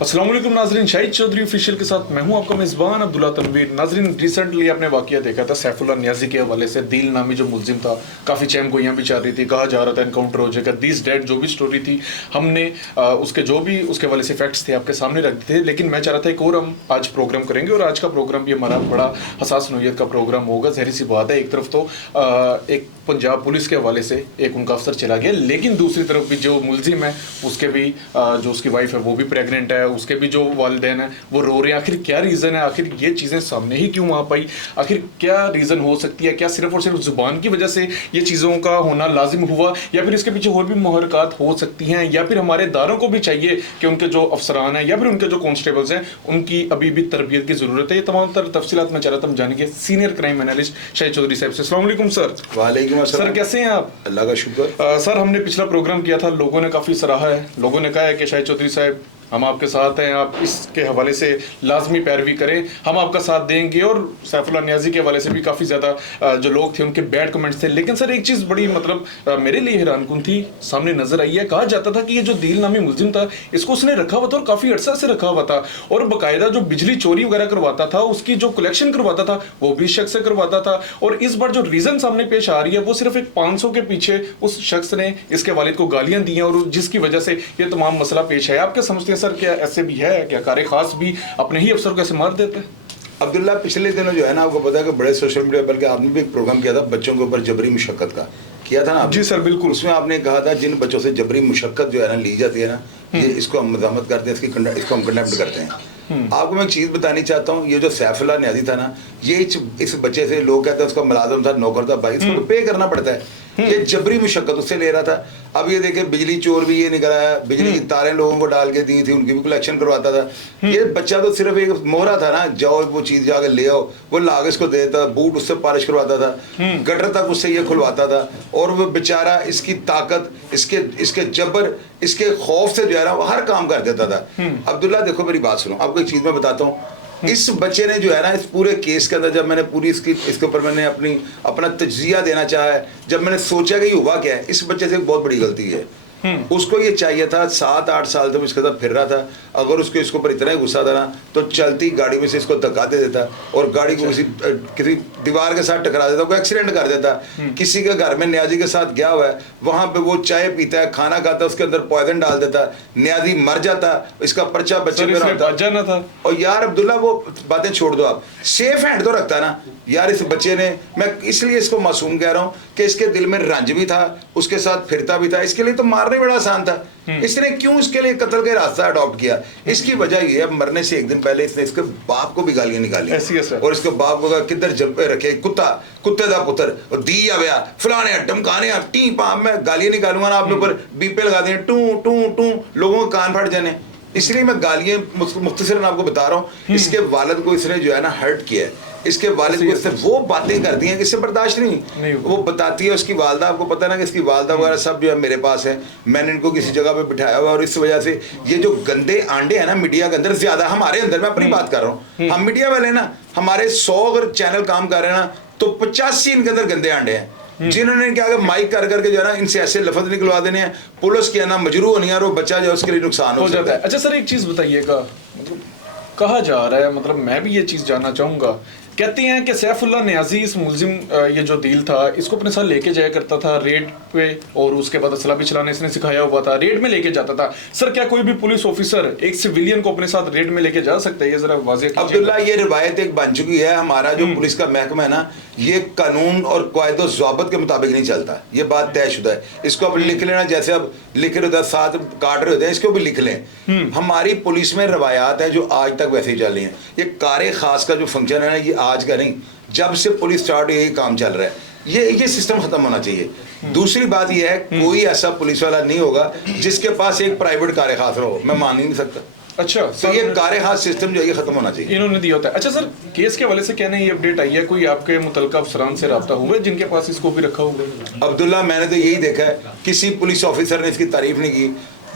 अस्सलाम वालेकुम नाजरीन, शाहिद चौधरी ऑफिशियल के साथ मैं हूं आपका मेज़बान अब्दुल्ला तनवीर। नाजरीन, रिसेंटली आपने वाकया देखा था सैफुल्लाह नियाजी के हवाले से। दिल नामी जो मुलजिम था, काफ़ी चैम गोइयाँ भी चल रही थी, कहा जा रहा था इनकाउंटर हो जाएगा, दिस डेट जो भी स्टोरी थी हमने उसके जो भी उसके हवाले से फैक्ट्स थे आपके सामने रख दिए थे। लेकिन मैं चाह रहा था एक और हम आज प्रोग्राम करेंगे, और आज का प्रोग्राम भी हमारा बड़ा हसास नौयत का प्रोग्राम होगा। ज़ाहिर सी बात है, एक तरफ तो एक पंजाब पुलिस के हवाले से एक उनका अफसर चला गया, लेकिन दूसरी तरफ भी जो मुलजिम है उसके भी जो उसकी वाइफ है वो भी प्रेग्नेंट है, उसके भी जो वालिदैन है वो रो रहे हैं। आखिर क्या रीज़न है, आखिर ये चीज़ें सामने ही क्यों आ पाई, आखिर क्या रीज़न हो सकती है? क्या सिर्फ और सिर्फ ज़ुबान की वजह से ये चीज़ों का होना लाजिम हुआ, या फिर इसके पीछे और भी मुहरकात हो सकती हैं, या फिर हमारे दारों को भी चाहिए कि उनके जो अफसरान हैं या फिर उनके जो कॉन्स्टेबल्स हैं उनकी अभी भी तरबियत की ज़रूरत है? ये तमाम तर तफसीलात मैं चाह रहा था हम जानेंगे senior crime analyst Shahid Chaudhary साहब से। अस्सलाम वालेकुम सर। वालेकुम अस्सलाम। सर कैसे हैं आप? अल्लाह का शुक्र। सर, हमने पिछला प्रोग्राम किया था, लोगों ने काफ़ी सराहा है, लोगों ने कहा है कि शाहिद चौधरी साहब हम आपके साथ हैं, आप इसके हवाले से लाजमी पैरवी करें, हम आपका साथ देंगे। और सैफुल्लाह नियाजी के हवाले से भी काफ़ी ज़्यादा जो लोग थे उनके बैड कमेंट्स थे। लेकिन सर एक चीज़ बड़ी मेरे लिए हैरानकुन थी, सामने नजर आई है। कहा जाता था कि ये जो दिल नामी मुलजिम था इसको उसने रखा हुआ था और काफ़ी अर्सा से रखा हुआ था, और बाकायदा जो बिजली चोरी वगैरह करवाता था उसकी जो कलेक्शन करवाता था वो भी शख्स से करवाता था। और इस बार जो रीज़न सामने पेश आ रही है वो सिर्फ एक 500 के पीछे उस शख्स ने इसके वालिद को गालियाँ दी हैं, और जिसकी वजह से ये तमाम मसला पेश है। आप क्या समझते हैं सर, क्या ऐसे भी है, क्या कार खास भी अपने ही अफसर को ऐसे मार देते हैं? अब्दुल्ला, पिछले दिनों जो है ना, आपको पता है कि बड़े सोशल मीडिया, बल्कि आपने भी एक प्रोग्राम किया था बच्चों के ऊपर जबरी मुशक्कत का, किया था ना आपने? जी सर, बिल्कुल। उसमें आपने कहा था जिन बच्चों से जबरी मुशक्कत जो है ना ली जाती है ना, ये इसको हम मज़ामत करते हैं, इसको हम कंडेम्ड करते हैं। आपको मैं एक चीज़ बतानी चाहता हूँ, ये जो सैफुल्लाह नियाजी था ना, ये इस बच्चे से लोग कहते हैं उसका मुलाजिम था, नौकर था, भाई इसको तो पे करना पड़ता है। ये जबरी मुशक्कत उससे ले रहा था। अब ये देखे बिजली चोर भी ये निकला है, बिजली की तारें लोगों को डाल के दी थी, उनकी भी कलेक्शन करवाता था। ये बच्चा तो सिर्फ एक मोहरा था ना, जाओ वो चीज़ जाके ले आओ, वो लाग इसको देता, बूट उससे पालिश करवाता था, गटर तक उससे ये खुलवाता था। और वो बेचारा इसकी ताकत, इसके जबर, इसके खौफ से जो है ना वो हर काम कर देता था। अब्दुल्ला देखो, मेरी बात सुनो, आपको एक चीज़ मैं बताता हूँ। इस बच्चे ने जो है ना, इस पूरे केस के अंदर जब मैंने पूरी इसके ऊपर मैंने अपना तज्जिया देना चाहा है, जब मैंने सोचा कि ये हुआ क्या है, इस बच्चे से एक बहुत बड़ी गलती है। उसको ये चाहिए था, 7-8 साल तक इसके साथ फिर रहा था, अगर उसको इसके ऊपर इतना ही गुस्सा था ना तो चलती गाड़ी में से इसको धक्का दे देता और गाड़ी को किसी दीवार के साथ टकरा देता, कोई एक्सीडेंट कर देता। किसी के घर में नियाजी के साथ गया हुआ है, वहां पे वो चाय पीता है, खाना खाता है, उसके अंदर पॉइजन डाल देता, नियाजी मर जाता, इसका पर्चा बच्चे में रहता था। और यार अब्दुल्ला, वो बातें छोड़ दो, आप सेफ हैंड तो रखता ना यार इस बच्चे ने। मैं इसलिए इसको मासूम कह रहा हूँ कि इसके दिल में रंज भी था, उसके साथ फिरता भी था, इसके लिए तो मारना बड़ा आसान था। इसने क्यों इसके लिए कत्ल का रास्ता अडॉप्ट किया? इसकी वजह ये है, मरने से एक दिन पहले इसने इसके बाप को भी गालियां निकाली, और इसके बाप को किधर जब रखे, कुत्ते दा पुत्र, और दी आया फलाने धमकाने, टी पाम मैं गालियां निकालूंगा ना आपके ऊपर, बीपे लगा दें, टू टू टू, लोगों के कान फट जाने। इसलिए मैं गालियां मुख्तसरन आपको बता रहा हूँ। इसके वालिद को इसने जो है ना हर्ट किया है, इसके वालिद को इससे वो बातें कर दी हैं कि इससे बर्दाश्त नहीं। वो बताती है उसकी वालदा, आपको पता है ना कि इसकी वालदा वगैरह सब जो है मेरे पास है, मैंने इनको किसी जगह पे बिठाया हुआ, और इस वजह से ये जो गंदे आंडे हैं ना मीडिया के अंदर, ज्यादा हमारे अंदर, मैं अपनी बात कर रहा हूँ, हम मीडिया वाले ना, हमारे 100 अगर चैनल काम कर रहे हैं ना तो 85 इनके अंदर गंदे आंडे हैं, जिन्होंने क्या माइक कर करके जो है ना इनसे ऐसे लफ्ज निकलवा देने हैं, पुलिस की ना मजरू होनी है, और वो बच्चा जो है उसके लिए नुकसान हो जाता है। अच्छा सर, एक चीज बताइएगा, मतलब कहा जा रहा है, मतलब मैं भी ये चीज जानना चाहूंगा, कहते हैं कि सैफुल्लाह नियाजी इस मुलजिम ये जो दिल था इसको अपने साथ लेके जाया करता था रेड पे, और उसके बाद असला भी चलाने इसने सिखाया हुआ था, रेड में लेके जाता था। सर क्या कोई भी पुलिस ऑफिसर एक सिविलियन को अपने साथ रेड में लेके जा सकता है? ये जरा वाज़ेह कीजिए। अब्दुल्ला, ये रिवायत एक बन चुकी है, हमारा जो पुलिस का महकमा है ना, ये कानून और कायदो ज़ाबत के मुताबिक नहीं चलता, ये बात तयशुदा है। इसको अब लिख लेना, जैसे अब लिख रहे होते हैं, साथ काट रहे होते हैं, इसको भी लिख लें। हमारी पुलिस में रवायात है जो आज तक वैसे ही चल रही हैं। ये कारे खास का जो फंक्शन है ना, ये आज का नहीं, जब से पुलिस स्टार्ट यही काम चल रहा है। ये सिस्टम खत्म होना चाहिए। दूसरी बात यह है, कोई ऐसा पुलिस वाला नहीं होगा जिसके पास एक प्राइवेट कारे खास हो, मैं मान ही नहीं सकता। अच्छा, तो ये कारे हाथ सिस्टम जो है ये खत्म होना चाहिए, इन्होंने दिया होता है। अच्छा सर, केस के हवाले से क्या नहीं ये अपडेट आई है, कोई आपके मुतलका अफसरान से रब्ता हुआ है जिनके पास इसको भी रखा हुआ है? अब्दुल्ला, मैंने तो यही देखा है, किसी पुलिस ऑफिसर ने इसकी तारीफ नहीं की,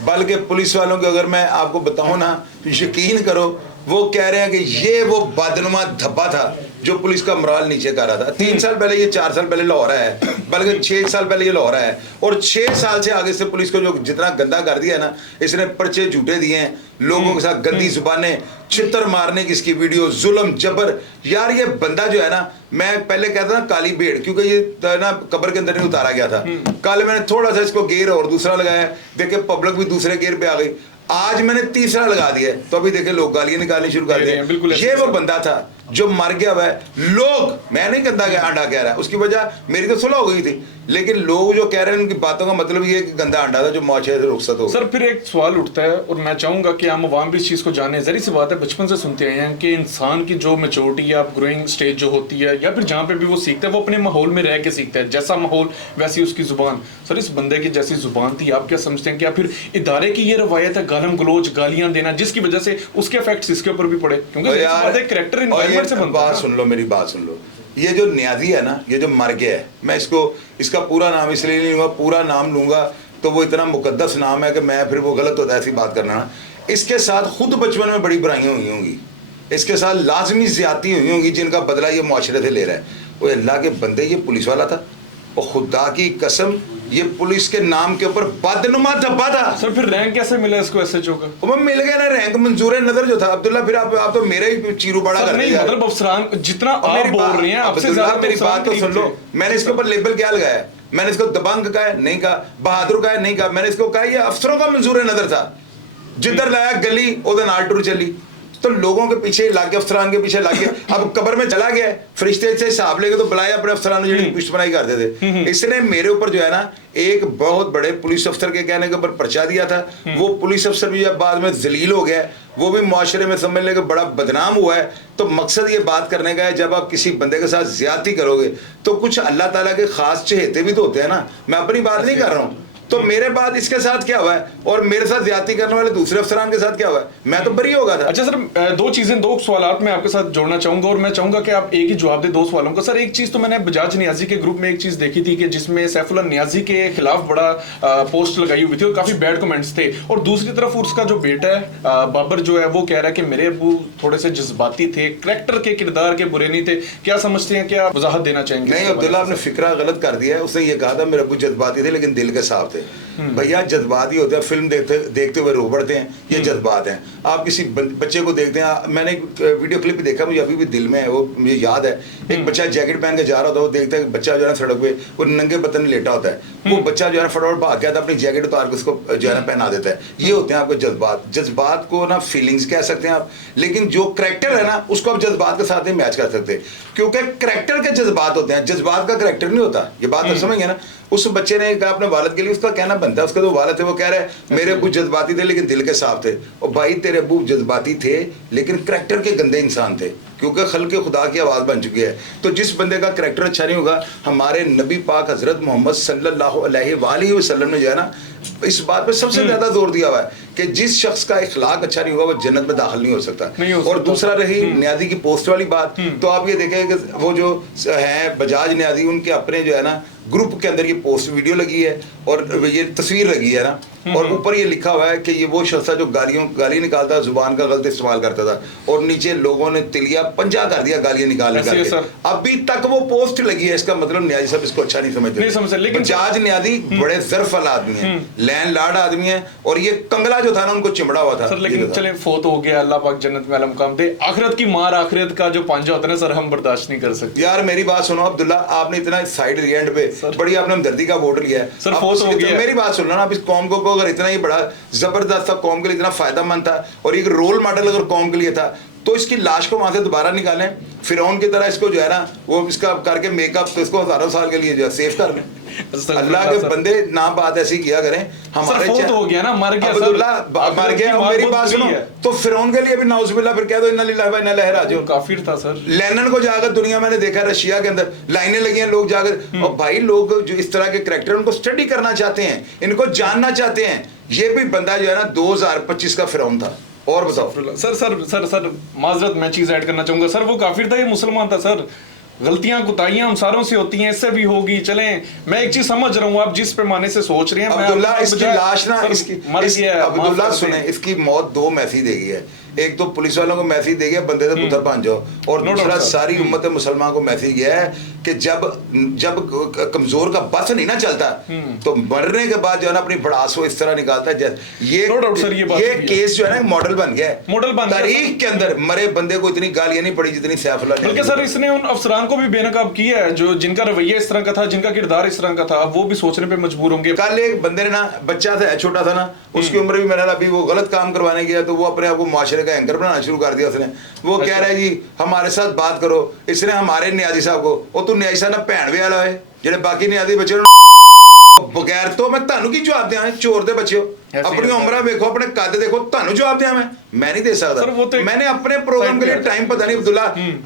बल्कि पुलिस वालों को अगर मैं आपको बताऊं ना, यकीन करो, वो कह रहे हैं कि ये वो बदनुमा धब्बा था जो पुलिस का मोराल नीचे कर रहा था। 3 साल पहले ये, 4 साल पहले लाहौर है, बल्कि 6 साल पहले ये लाहौर है, और 6 साल से आगे से पुलिस को जो जितना गंदा कर दिया ना, इसने पर्चे झूठे दिए हैं, लोगों के साथ गंदी जुबानें, चित्तर मारने की इसकी वीडियो, जुल्म जबर। यार ये बंदा जो है ना, मैं पहले कहता था काली भेड़, क्योंकि ये ना कब्र के अंदर नहीं उतारा गया था। कल मैंने थोड़ा सा इसको गेयर और दूसरा लगाया, देखे पब्लिक भी दूसरे गेयर पे आ गई, आज मैंने तीसरा लगा दिया, तो अभी देखे लोग गालियां निकालनी शुरू कर दिए। ये वो बंदा था जो मर गया हुआ है। लोग, मैं नहीं गंदा अंडा कह रहा है, उसकी वजह मेरी तो सुलह हो गई थी, लेकिन लोग जो कह रहे हैं उनकी बातों का मतलब ये कि गंदा अंडा था जो मुआशरे से रुखसत हो। सर फिर एक सवाल उठता है, और मैं चाहूंगा कि आम आवाम भी इस चीज़ को जाने। जरी सी बात है, बचपन से सुनते आए हैं कि इंसान की जो मेच्योरिटी या ग्रोइंग स्टेज जो होती है, या फिर जहाँ पे भी वो सीखता है, वो अपने माहौल में रह के सीखता है। जैसा माहौल वैसी उसकी जुबान। सर इस बंदे की जैसी जुबान थी, आप क्या समझते हैं? क्या फिर इदारे की ये रवायत है गालम गलोच, गालियां देना, जिसकी वजह से उसके इफेक्ट्स इसके ऊपर भी पड़े? क्योंकि कैरेक्टर एनवायरनमेंट से बनता है। मेरी बात सुन लो, ये जो न्याजी है ना, ये जो मर गया है, मैं इसका पूरा नाम इसलिए नहीं लूंगा, पूरा नाम लूंगा तो वो इतना मुकद्दस नाम है कि मैं फिर वो गलत होता है ऐसी बात करना ना। इसके साथ खुद बचपन में बड़ी बुराइयां हुई होंगी, इसके साथ लाजमी ज्यादती हुई होंगी जिनका बदला ये मुआशरे से ले रहा है। वो अल्लाह के बंदे, ये पुलिस वाला था, और खुदा की कसम ये पुलिस के नाम के ऊपर बदनुमा धब्बा था। सर फिर रैंक कैसे मिला इसको एसएचओ का? वो मिल गया ना, रैंक मंजूर नजर जो था। अब्दुल्ला फिर आप तो मेरे ही चीरू बड़ा कर दिया। मतलब अफसरान जितना आप बोल रहे हैं, आपसे ज्यादा मेरी बात तो सुन लो। मैंने इसके ऊपर लेबल क्या लगाया? मैंने इसको दबंग कहा है? नहीं कहा। बहादुर कहा है? नहीं कहा। मैंने इसको कहा ये अफसरों का मंजूर नजर था, जिधर लाया गली उधर नाल टूर चली, तो लोगों के पीछे लाग के, अफसरान के पीछे लाग के, अब कब्र में चला गया। फरिश्ते से हिसाब लेके तो बुलाया अपने अफसरान जो पुष्टबनाई करते थे। इसने मेरे ऊपर जो है ना, एक बहुत बड़े पुलिस अफसर के कहने के ऊपर पर्चा दिया था। वो पुलिस अफसर भी जब बाद में जलील हो गया, वो भी मुआशरे में समझ लेके बड़ा बदनाम हुआ है। तो मकसद ये बात करने का है, जब आप किसी बंदे के साथ ज्यादती करोगे तो कुछ अल्लाह ताला के खास चहेते भी तो होते हैं ना। मैं अपनी बात नहीं कर रहा हूँ। तो मेरे बाद इसके साथ क्या हुआ है, और मेरे साथ ज्यादती करने वाले दूसरे अफसरान के साथ क्या हुआ है? मैं तो बरी होगा था। अच्छा सर, दो चीजें, दो सवाल मैं आपके साथ जोड़ना चाहूंगा, और मैं चाहूंगा कि आप एक ही जवाब दे दो सवालों का। सर एक चीज तो मैंने बजाज नियाजी के ग्रुप में एक चीज देखी थी कि जिसमें सैफुल्लाह नियाजी के खिलाफ बड़ा पोस्ट लगाई हुई थी और काफी बैड कमेंट्स थे, और दूसरी तरफ उसका जो बेटा है बाबर जो है, वो कह रहा है कि मेरे अब्बू थोड़े से जज्बाती थे, करैक्टर के, किरदार के बुरे नहीं थे। क्या समझते हैं, क्या वजाहत देना चाहेंगे? नहीं अब्दुल्ला, आपने फिक्रा गलत कर दिया है। उसने ये कहा था मेरे अब्बू जज्बाती थे लेकिन दिल के साफ थे। भैया जज्बात ही होते हैं, फिल्म देखते हुए रो पड़ते हैं, ये जज्बात हैं। आप किसी बच्चे को देखते हैं, मैंने एक वीडियो क्लिप भी देखा, मुझे अभी भी दिल में है, वो मुझे याद है। एक बच्चा जैकेट पहन के जा रहा था, वो देखता है कि बच्चा जो है सड़क पे वो नंगे बदन लेटा होता है, वो बच्चा जो है फटाफट भाग गया था, अपनी जैकेट उतार के उसको जो है ना पहना देता है। ये होते हैं आपके जज्बात। जज्बात को ना फीलिंग्स कह सकते हैं आप, लेकिन जो करैक्टर है ना उसको आप जज्बात के साथ नहीं मैच कर सकते, क्योंकि करैक्टर के जज्बात होते हैं, जज्बात का करैक्टर नहीं होता। ये बात आप समझ गए ना। उस बच्चे ने कहा अपने वालिद के लिए, उसका कहना बनता है, उसका जो वालिद थे वो कह रहे हैं मेरे अब्बू जज्बाती थे लेकिन दिल के साफ थे। और भाई तेरे अब्बू जज्बाती थे लेकिन करैक्टर के गंदे इंसान थे, क्योंकि खल्क़े खुदा की आवाज़ बन चुकी है। तो जिस बंदे का करैक्टर अच्छा नहीं होगा, हमारे नबी पाक हज़रत मोहम्मद सल्लल्लाहु अलैहि वसल्लम ने जो है ना इस बात पे सबसे ज्यादा जोर दिया हुआ है कि जिस शख्स का इखलाक अच्छा नहीं होगा वो जन्नत में दाखिल नहीं हो सकता। और दूसरा रही न्याजी की पोस्ट वाली बात, तो आप ये देखें कि वो जो है बजाज न्याजी, उनके अपने जो है ना ग्रुप के अंदर ये पोस्ट वीडियो लगी है और ये तस्वीर लगी है ना, और ऊपर ये लिखा हुआ है कि ये वो शख्स है जो गाली निकालता, जुबान का गलत इस्तेमाल करता था, और नीचे लोगों ने तिलिया पंजा कर दिया गालियां निकाल के। अभी तक वो पोस्ट लगी है, इसका मतलब न्याजी साहब इसको अच्छा नहीं समझते। लेकिन बजाज न्याजी बड़े ज़र्फ वाला आदमी है, लैंड लॉर्ड आदमी है, और ये कंगला जो था ना उनको चिमड़ा हुआ था। सर लेकिन चले फोत हो गया, अल्लाह पाक जन्नत में आला मुकाम दे। आखिरत की मार, आखिरत का जो पंजा होता है ना सर, हम बर्दाश्त नहीं कर सकते। यार मेरी बात सुनो अब्दुल्ला, आपने इतना साइड एंड पे बड़ी आपने हमदर्दी का वोट लिया है सर, फोत हो गया। मेरी बात सुन लो ना, आप इस कौम को अगर इतना ही बड़ा जबरदस्त था, कौम के लिए इतना फायदेमंद था और एक रोल मॉडल अगर कौम के लिए था, तो इसकी लाश को वहां से दोबारा निकालें, फिरौन की तरह इसको जो है ना वो इसका करके मेकअप, तो इसको हजारों साल के लिए जो है सेफ कर लें। अल्लाह के बंदे ना बात ऐसी किया करें। हमारे हो गया ना, मर गया अब्दुल्ला, मर गया। और मेरी बात सुनो, तो फिरौन के लिए भी नाउजुबिल्लाह फिर कह दो इन्ना लिल्लाहि व इन्ना इलैहि राजिऊन। काफिर था सर। लेनिन को जाकर दुनिया मैंने देखा रशिया के अंदर लाइनें लगी हैं लोग जाकर, और भाई लोग जो इस तरह के करैक्टर उनको स्टडी करना चाहते हैं, इनको जानना चाहते हैं। ये भी बंदा जो है ना 2025 का फिरौन था। और बताओ सर सर सर सर माजरत मैं चीज ऐड करना चाहूंगा सर, वो काफिर था, ये मुसलमान था सर। गलतियां कुताहियां हम सारों से होती हैं, इससे भी होगी। चलें, मैं एक चीज समझ रहा हूँ आप जिस पैमाने से सोच रहे हैं। अब्दुल्ला इसकी लाश ना मर गया। अब्दुल्ला सुने, इसकी मौत 2 मैसेज देगी है। एक तो पुलिस वालों को मैसेज दे गया बंदे से पुत्र भांज जाओ, और No doubt, दूसरा sir. सारी उम्मत मुसलमान को मैसेज यह है कि जब कमजोर का बस नहीं ना चलता तो मरने के बाद जो है ना अपनी भड़ास वो इस तरह निकालता है जैसे ये No doubt, sir, ये बात ये भी है। केस जो है ना मॉडल बन गया है। मॉडल बन गया, तारीख के अंदर मरे बंदे को इतनी गालियां नहीं पड़ी जितनी सैफुल्लाह ने बल्कि सर इसने उन अफसरान को भी बेनकाब किया है जो जिनका रवैया इस तरह का था, जिनका किरदार इस तरह का था, अब वो भी सोचने पे मजबूर होंगे। कल एक बंदे ने ना बच्चा था छोटा था ना, उसकी उम्र भी मैंने अभी वो गलत काम करवाने गया तो वो अपने आप को माशरे का एंकर बनाना शुरू कर दिया उसने। वो कह रहा है जी हमारे साथ बात करो, इसने हमारे न्याजी साहब को, वो तू न्याजी साहब ना भैन वे वाला है जेडे बाकी न्याजी बच्चे बगैर तो मैं ਤੁਹਾਨੂੰ ਕੀ जवाब दिया चोर दे बच्चे अपनी उम्र देखो अपने कद देखो ਤੁਹਾਨੂੰ जवाब दिया मैं नहीं दे सर, वो तो सकता। मैंने अपने प्रोग्राम के लिए टाइम पता नहीं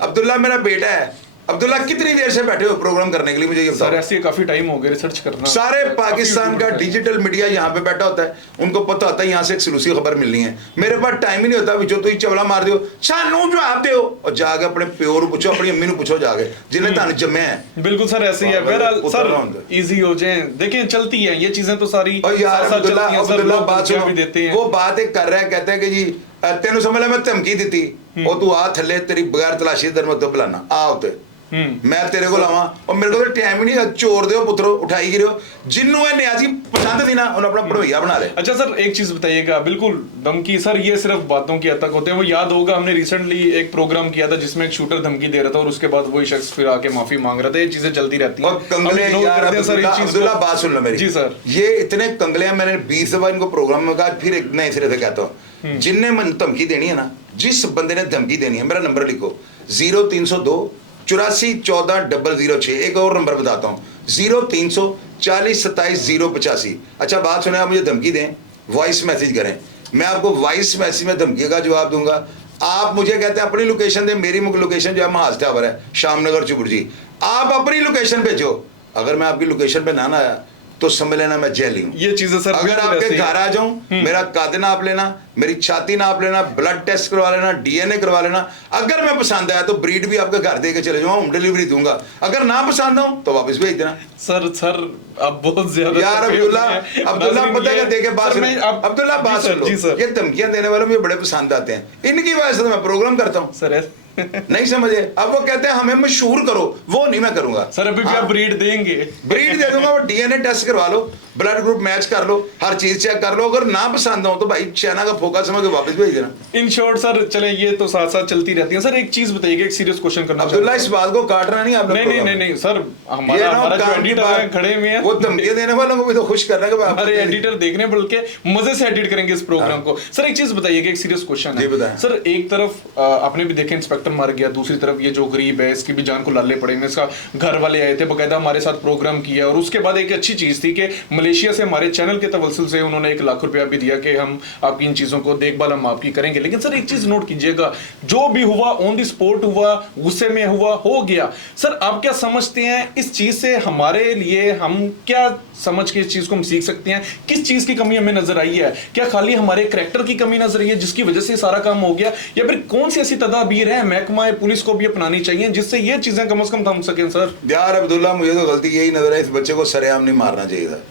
अब्दुल्ला मेरा बेटा है। अब्दुल्ला कितनी देर से बैठे हो प्रोग्राम करने के लिए मुझे ये बताओ। सर ऐसे काफी टाइम हो गया रिसर्च करना। सारे पाकिस्तान का डिजिटल मीडिया यहाँ पे बैठा होता है, उनको पता होता है यहाँ से एक्सक्लूसिव खबर मिलनी है। मेरे पास टाइम ही नहीं होता जो तुम चवला मार दो सानू जवाब दो और जाके अपने प्यो पूछो अपनी अम्मी पूछो जाके जिन्हें तुम जमे है। बिल्कुल सर ऐसे ही है। बहरहाल सर इजी हो जाए, देखें चलती है ये चीजें तो सारी। और यार अब्दुल्ला बात सुनो, भी देते हैं वो बात एक कर रहा है, कहता है कि जी तेन समझ मैं धमकी दी और तू आ थले तेरी बगैर तलाशी दर मैं तो बुलाना आ उते मैं तेरे को लावा और मेरे को तो टाइम ही नहीं। चोर दो पुत्रो उठाई गिरो जिन्नू है न्याजी पसंद थी ना उन्हें अपना भड़ोइया बना ले। अच्छा सर एक चीज बताइएगा, बिल्कुल धमकी सर ये सिर्फ बातों की हद तक होते हैं। वो याद होगा हमने रिसेंटली एक प्रोग्राम किया था जिसमें एक शूटर धमकी दे रहा था और उसके बाद वही शख्स फिर आके माफी मांग रहा था। ये चीजें चलती रहती हैं और कंगले यार अब्दुल्ला बात सुन लो मेरी जी सर। ये इतने कंगले हैं, मैंने 20 दफा इनको प्रोग्राम में कहा, फिर एक नए सिरे से कहता हूँ जिनने मन धमकी देनी है ना, जिस बंदे ने धमकी देनी है मेरा नंबर लिखो 0302 84 14 006। एक और नंबर बताता हूँ 0300 40 27 085। अच्छा बात सुने, आप मुझे धमकी दें वॉइस मैसेज करें, मैं आपको वॉइस मैसेज में धमकी का जवाब दूंगा। आप मुझे कहते हैं अपनी लोकेशन दें, मेरी लोकेशन जो है महाज टावर है शामनगर चुबुर जी, आप अपनी लोकेशन भेजो। अगर मैं आपकी लोकेशन पे ना आया तो समझ लेना मैं जेली हूँ। ये चीजें सर अगर आपके घर आ जाऊं मेरा कद नाप लेना, मेरी छाती नाप लेना, ब्लड टेस्ट करवा लेना, डीएनए करवा लेना। अगर मैं पसंद आया तो ब्रीड भी आपके घर दे के चले जाऊँ, होम डिलीवरी दूंगा। अगर ना पसंद हो तो वापस भेज देना। सर अब बहुत ज्यादा यार अब्दुल्ला पता है देखे बात सुनो, अब्दुल्ला बात सुन लो, ये धमकियां देने वाले मुझे बड़े पसंद आते हैं, इनकी वजह से तो मैं प्रोग्राम करता हूँ सर। नहीं समझे? अब वो कहते हैं हमें मशहूर करो, वो नहीं मैं करूंगा सर। अभी भी आप ब्रीड देंगे? ब्रीड दे दूंगा, वो डीएनए टेस्ट करवा लो, ब्लड ग्रुप मैच कर लो, हर चीज चेक कर लो। अगर ना पसंद हो तो भाई चाइना का फोका समझ के वापस भेज देना। इन शॉर्ट सर चले ये तो साथ साथ चलती रहती है। सर एक चीज बताइएगा, एक सीरियस क्वेश्चन करना अब्दुल्ला इस बात को काटना नहीं आप। नहीं सर, हमारा जो एडिटर है खड़े हुए हैं, वो धमकी देने वालों को भी तो खुश करना है। हमारे एडिटर देखने बल्कि मजे से एडिट करेंगे इस प्रोग्राम को। सर एक चीज बताइएगा, एक सीरियस क्वेश्चन है सर। एक तरफ आपने भी देखे इंस्पेक्टर मार गया, दूसरी तरफ ये जो गरीब है इसकी भी जान को लाले पड़ेंगे। इसका घर वाले आए थे बकायदा हमारे साथ प्रोग्राम किया, और उसके बाद एक अच्छी चीज थी कि मलेशिया से हमारे चैनल के तवस्सुल से उन्होंने 1 लाख रुपया भी दिया कि हम आपकी इन चीजों को देखभाल हम आपकी करेंगे। लेकिन सर एक चीज नोट कीजिएगा, जो भी हुआ ऑन द स्पॉट हुआ, गुस्से में हुआ, हो गया। सर आप क्या समझते हैं इस चीज से हमारे लिए, हम क्या समझ के इस चीज को हम सीख सकते हैं? किस चीज की कमी हमें नजर आई है? क्या खाली हमारे कैरेक्टर की कमी नजर आई है जिसकी वजह से सारा काम हो गया, या फिर कौन सी ऐसी तदाबीर है महकमा पुलिस को भी अपनानी चाहिए जिससे ये चीजें कम से कम थम सकें? सर यार अब्दुल्ला मुझे तो गलती यही नजर है, इस बच्चे को सरेआम नहीं मारना चाहिए था।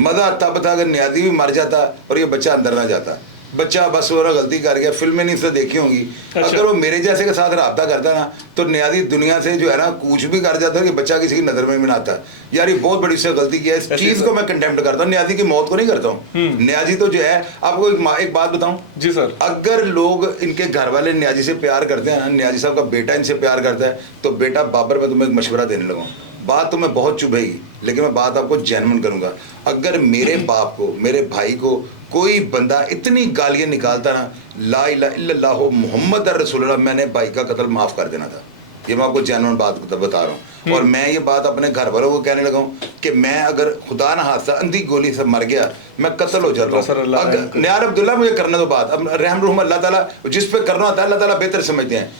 मजा तब था अगर न्याजी भी मर जाता और ये बच्चा अंदर ना जाता। बच्चा बस वो गलती कर गया, फिल्में नहीं उसने देखी होंगी। अच्छा। अगर वो मेरे जैसे के साथ रब्ता करता ना तो न्याजी दुनिया से जो है ना कूच भी कर जाता कि बच्चा किसी की नजर में भी ना आता। यार ये बहुत बड़ी से गलती किया, इस चीज को मैं कंटेम्प्ट करता हूँ, न्याजी की मौत को नहीं करता हूँ। न्याजी तो जो है, आपको एक बात बताऊं जी सर, अगर लोग इनके घर वाले न्याजी से प्यार करते हैं ना, न्याजी साहब का बेटा इनसे प्यार करता है, तो बेटा बाबर मैं तुम्हें एक मशवरा देने लगा। बात तुम्हें बहुत चुभेगी लेकिन मैं बात आपको जेन्युइन करूंगा। अगर मेरे बाप को, मेरे भाई को कोई बंदा इतनी गालियां निकालता ना, ला इलाहा इल्लल्लाह मुहम्मद रसूलुल्लाह, मैंने भाई का कत्ल माफ कर देना था। ये मैं आपको जेन्युइन बात बता रहा हूँ। और मैं ये बात अपने घर वालों को कहने लगा हूँ कि मैं अगर खुदा ना हादसा अंधी गोली से मर गया, मैं कत्ल हो जाता हूँ। यार अब्दुल्ला मुझे करने दो बात, अब रहम रहम अल्लाह ताला, जिस पे करना होता है अल्लाह ताला बेहतर समझते हैं।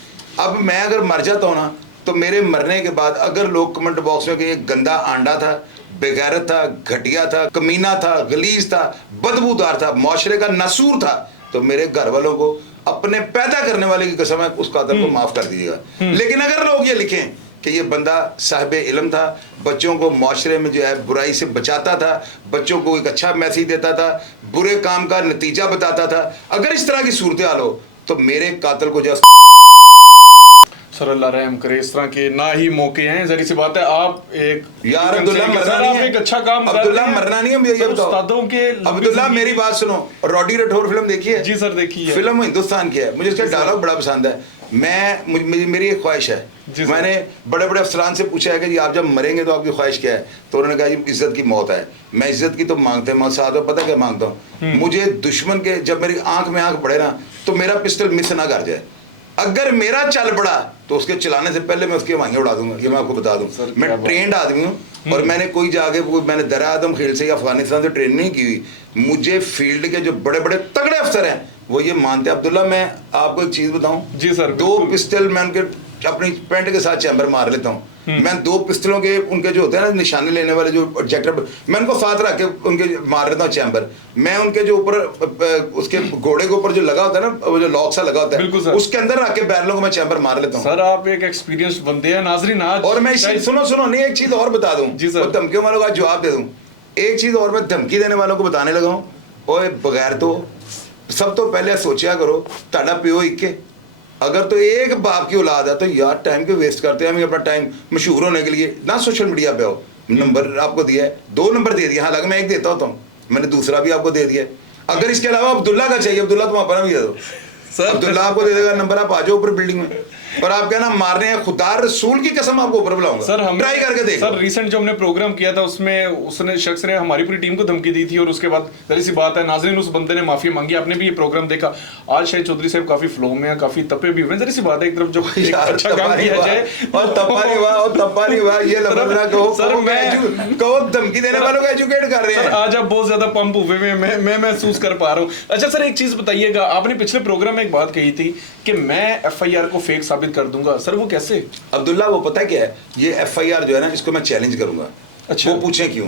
अब मैं अगर मर जाता हूँ ना, तो मेरे मरने के बाद अगर लोग कमेंट बॉक्स में कि ये गंदा आंडा था, बेगैरत था, घटिया था, कमीना था, गलीज था, बदबूदार था, माशरे का नसूर था, तो मेरे घर वालों को अपने पैदा करने वाले की कसम है उस कातिल को माफ कर दीजिएगा। लेकिन अगर लोग ये लिखें कि ये बंदा साहिब इल्म था, बच्चों को माशरे में जो है बुराई से बचाता था, बच्चों को एक अच्छा मैसेज देता था, बुरे काम का नतीजा बताता था, अगर इस तरह की सूरत हाल हो तो मेरे कातिल को जो सर अल्लाह रहम करे, इस तरह के ना ही मौके हैं, जरी सी बात है। आप एक यार अब्दुल्ला मरना नहीं है, एक अच्छा काम कर अब्दुल्ला रहे हैं। मरना नहीं है, मुझे ये बताओ उस्तादों के अब्दुल्ला मेरी बात सुनो, रॉडी राठौर फिल्म देखी है? जी सर देखी है। फिल्म हिंदुस्तान की है, मुझे इसका डायलॉग बड़ा पसंद है। मेरी एक ख्वाहिश है, मैंने बड़े बड़े अफसरान से पूछा है कि जी आप जब मरेंगे तो आपकी ख्वाहिश क्या है? तो उन्होंने कहा जी इज्जत की मौत है। मैं इज्जत की तो मांगते हैं, साथ में पता क्या मांगता हूँ, मुझे दुश्मन के जब मेरी आंख में आंख पड़े ना तो मेरा पिस्टल मिस ना कर जाए। अगर मेरा चल पड़ा तो उसके चलाने से पहले मैं उसकी हवाइयाँ उड़ा दूंगा, ये मैं आपको बता दूं। मैं ट्रेंड आदमी हूँ और मैंने कोई जाके मैंने दरा आदम खेल से या अफगानिस्तान से ट्रेन नहीं की हुई। मुझे फील्ड के जो बड़े बड़े तगड़े अफसर हैं वो ये मानते हैं। अब्दुल्ला मैं आपको एक चीज बताऊं, जी सर, 2 पिस्टल मैं उनके अपनी पेंट के साथ चैम्बर मार लेता हूँ। मैं 2 पिस्टलों के उनके जो होते हैं ना निशाने लेने वाले जो ऑब्जेक्टिव, मैं उनको साथ रख के उनके मार लेता हूँ चैम्बर। मैं उनके जो ऊपर उसके घोड़े के ऊपर जो लगा होता है ना, वो जो लॉक सा लगा होता है, उसके अंदर रख के बैरलों को मैं चैम्बर मार लेता हूँ। सर आप एक एक्सपीरियंस बंदे हैं नाजरीन। आज और मैं सुनो नहीं, एक चीज और बता दूं, जी सर, धमकियों वालों का जवाब दे दूं। एक चीज और मैं धमकी देने वालों को बताने लगा हूँ, ओए बगैर तो सब तो पहले सोचा करो ताड़ा प्यो इक्के, अगर तो एक बाप की औलाद है तो यार टाइम क्यों वेस्ट करते हैं हम अपना टाइम मशहूर होने के लिए? ना सोशल मीडिया पे हो, नंबर आपको दिया है, 2 नंबर दे दिया, हालांकि मैं एक देता होता हूँ, मैंने दूसरा भी आपको दे दिया। अगर इसके अलावा अब्दुल्ला का चाहिए, अब्दुल्ला तुम अपना भी दे दो, अब्दुल्ला आपको दे देगा नंबर, आप आ जाओ ऊपर बिल्डिंग में और आप कहना मारने हैं, खुदा रसूल की कसम आपको ऊपर बुलाऊंगा। सर हम ट्राई करके देखो। सर रिसेंट जो हमने प्रोग्राम किया था उसमें उसने शख्स ने हमारी पूरी टीम को धमकी दी थी और उसके बाद जरी सी बात है नाजरीन उस बंदे ने माफी मांगी। आपने भी ये प्रोग्राम देखा, आज शाहिद चौधरी साहब काफी फ्लो में है, काफी तपे भी हुए। जरी सी बात है एक तरफ जो एक अच्छा काम किया जाए और तप्पा नहीं हुआ ये लफ्ज ना कहो। सर मैं कहो धमकी देने वालों को एजुकेट कर रहे हैं। आज आप बहुत ज्यादा पंप हुए मैं महसूस कर पा रहा हूँ। अच्छा सर एक चीज बताइएगा, आपने पिछले प्रोग्राम में एक बात कही थी कि मैं FIR को फेक साबित कर दूंगा, सर वो कैसे? अब्दुल्ला वो पता क्या है, ये FIR जो है ना इसको मैं चैलेंज करूंगा। अच्छा। वो पूछे क्यों?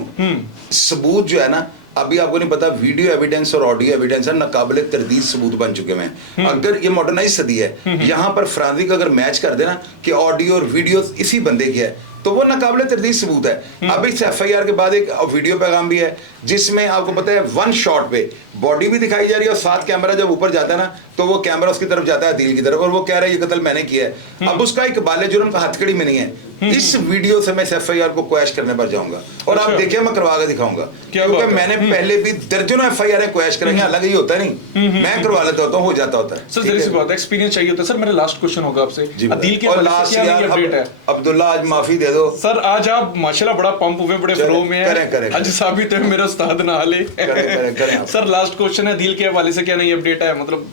सबूत जो है ना, अभी आपको नहीं पता, वीडियो एविडेंस और ऑडियो एविडेंस है नाकाबिले तरदीद सबूत बन चुके हैं। अगर ये मॉडर्नाइज सदी है, यहाँ पर फ्रांसिक अगर मैच कर देना कि ऑडियो और वीडियो इसी बंदे की है तो वो नाकाबिले तरदीद सबूत है। अब इस FIR के बाद एक वीडियो पैगाम भी है जिसमें आपको पता है 1 शॉट पे बॉडी भी दिखाई जा रही है और साथ कैमरा जब ऊपर जाता है ना तो वो कैमरा उसकी तरफ जाता है दिल की तरफ और वो कह रहा है ये कत्ल मैंने किया है। अब उसका इकबाल जुर्म का हथकड़ी में नहीं है। इस वीडियो से मैं इस FIR को क्वैश करने पर जाऊंगा और आप देखिए मैं करवा के दिखाऊंगा, क्योंकि मैंने पहले भी दर्जनों FIR क्वैश करेंगे, हालांकि ये होता नहीं, मैं करवा लेता होता हूँ, हो जाता होता है। सर जरी सी बात है, एक्सपीरियंस चाहिए होता है। सर मेरा लास्ट क्वेश्चन होगा आपसे, अदील के और लास्ट यार अब्दुल्ला आज माफी दे दो सर, आज आप माशाल्लाह बड़ा पंप हुए, बड़े फ्लो में हैं, आज साबित है मेरा उस्ताद ना हाले। सर लास्ट क्वेश्चन है, अदील के हवाले से क्या नई अपडेट है, मतलब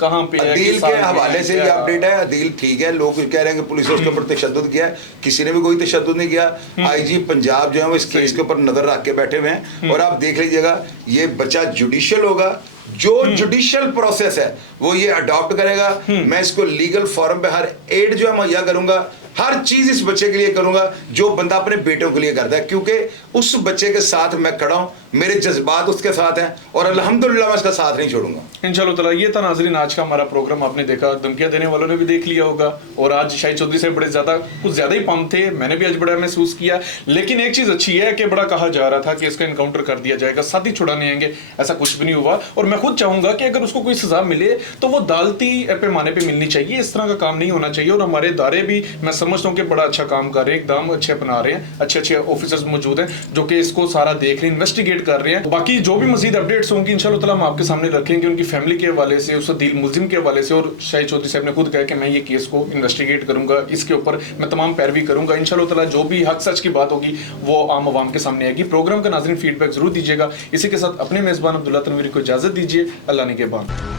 कहाँ पे है? अदील के हवाले से ये अपडेट है, अदील ठीक है, लोग कह रहे हैं कि पुलिस ने उसके ऊपर तशद्दुद किया है, किसी ने भी कोई तशद्दुद नहीं किया। IG पंजाब जो है वो इस केस के ऊपर नजर रख के बैठे हुए हैं और आप देख लीजिएगा ये बच्चा जुडिशियल होगा, जो जुडिशियल प्रोसेस है वो ये अडॉप्ट करेगा। मैं इसको लीगल फॉर्म पे हर एड जो है मुहैया करूंगा, हर चीज इस बच्चे के लिए करूंगा जो बंदा अपने बेटों के लिए करता है, क्योंकि उस बच्चे के साथ मैं खड़ा हूं, मेरे जज्बात उसके साथ हैं और अल्हम्दुलिल्लाह मैं उसका साथ नहीं छोड़ूंगा इंशाअल्लाह ताला। ये था नाजरीन आज का हमारा प्रोग्राम, आपने देखा, धमकियां देने वालों ने भी देख लिया होगा और आज शाहिद चौधरी से बड़े कुछ ज्यादा ही पंप थे, मैंने भी आज बड़ा महसूस किया। लेकिन एक चीज अच्छी है कि बड़ा कहा जा रहा था कि इसका इनकाउंटर कर दिया जाएगा, साथ ही छुड़ाने आएंगे, ऐसा कुछ भी नहीं हुआ। और मैं खुद चाहूंगा कि अगर उसको कोई सजा मिले तो वो अदालती पैमाने पे मिलनी चाहिए, इस तरह का काम नहीं होना चाहिए। और हमारे इदारे भी मैं समझता हूँ कि बड़ा अच्छा काम कर रहे हैं, एकदम अच्छे अपना रहे हैं, अच्छे ऑफिसर्स मौजूद हैं जो कि इसको सारा देख रहे हैं, इन्वेस्टिगेट कर रहे हैं। बाकी जो भी मजीद अपडेट्स होंगी इंशाल्लाह ताला हम आपके सामने रखेंगे, उनकी फैमिली के हवाले से, उस अदील मुल्जिम के हवाले से। और शाहिद चौधरी साहब ने खुद कहा कि मैं ये केस को इन्वेस्टिगेट करूंगा, इसके ऊपर मैं तमाम पैरवी करूंगा इंशाल्लाह ताला। जो भी हक सच की बात होगी वो आम आवाम के सामने आएगी। प्रोग्राम का नाज़रीन फीडबैक जरूर दीजिएगा। इसी के साथ अपने मेजबान अब्दुल्ला तनवीर को इजाजत दीजिए। अल्लाह निगहबान।